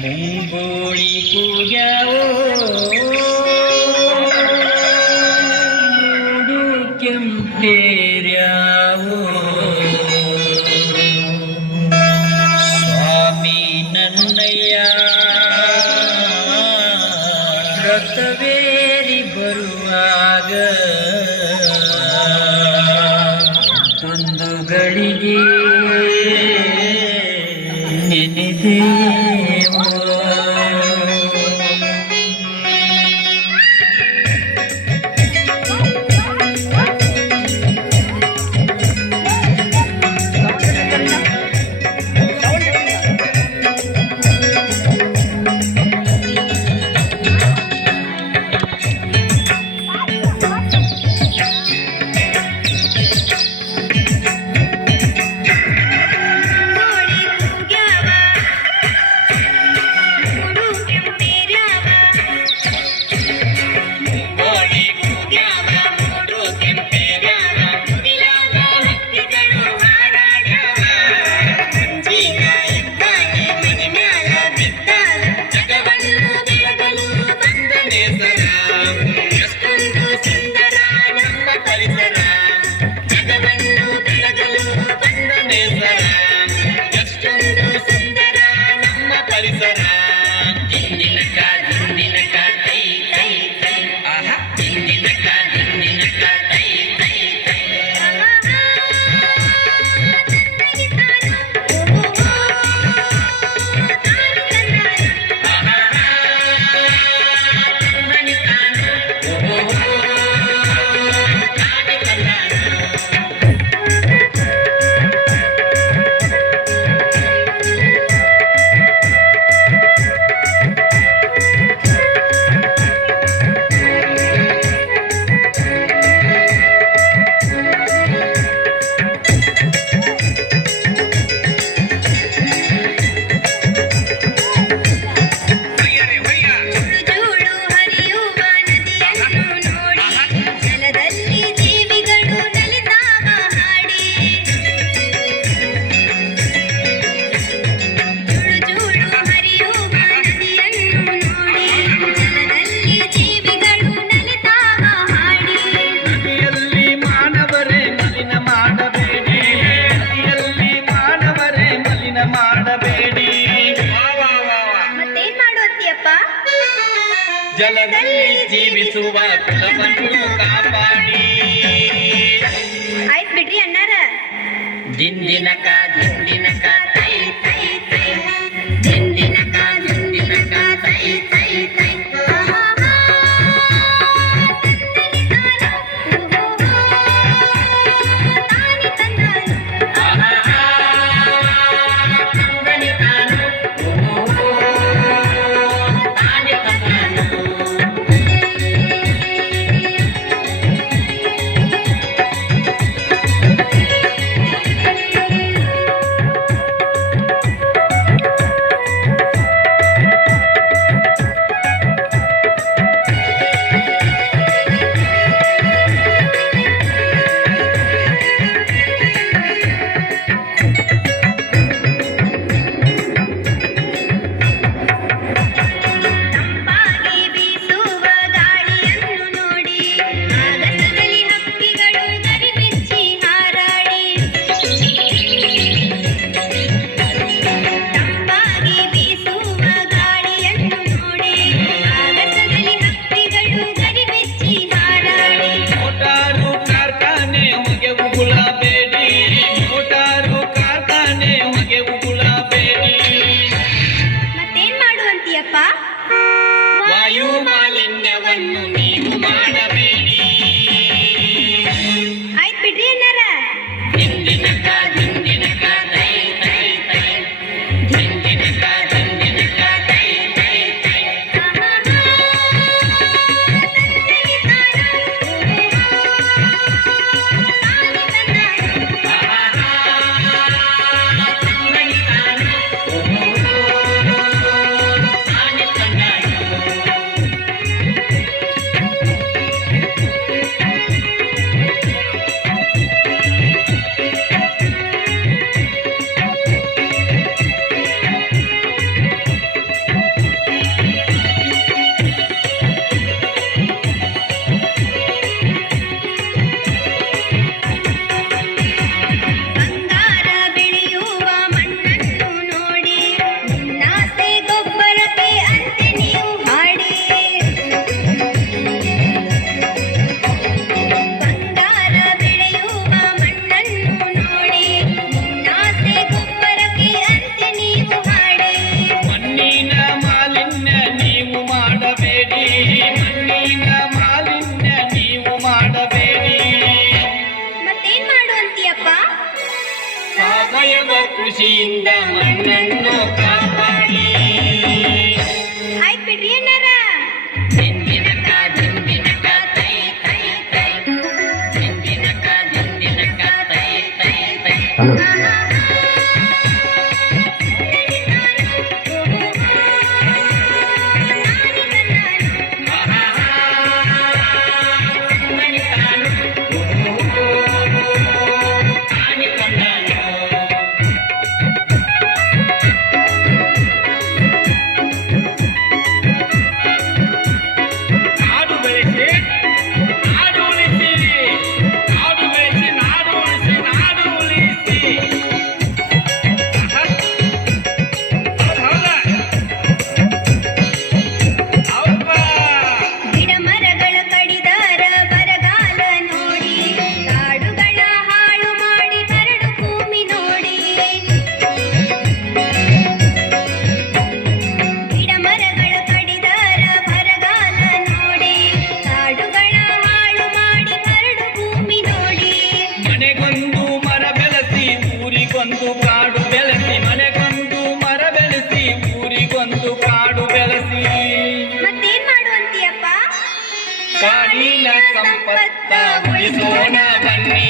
മുമ്പോളിക്കുകയോ മുടുക്കം പേരാവോ? സ്വാമി നന്നയ്യ ರಥವೇರಿ ಬರುವಾಗ ತುಂದುಗಳಿಗೆ ನೆನೆದೇ ಜಲದಲ್ಲಿ ಜೀವಿಸುವ ಕುಲವನ್ನು ಕಾಪಾಡಿ. ಆಯ್ತು ಬಿಡ್ರಿ ಅಣ್ಣಾರ. ದಿನ ಕಾ ದಿನ ಕಾ ಖುಷಿಯಿಂದ ಮಣ್ಣನ್ನು ಕಾ ಕಾಡಿನ ಸಂಪತ್ತ ಉಳಿಸೋಣ ಬನ್ನಿ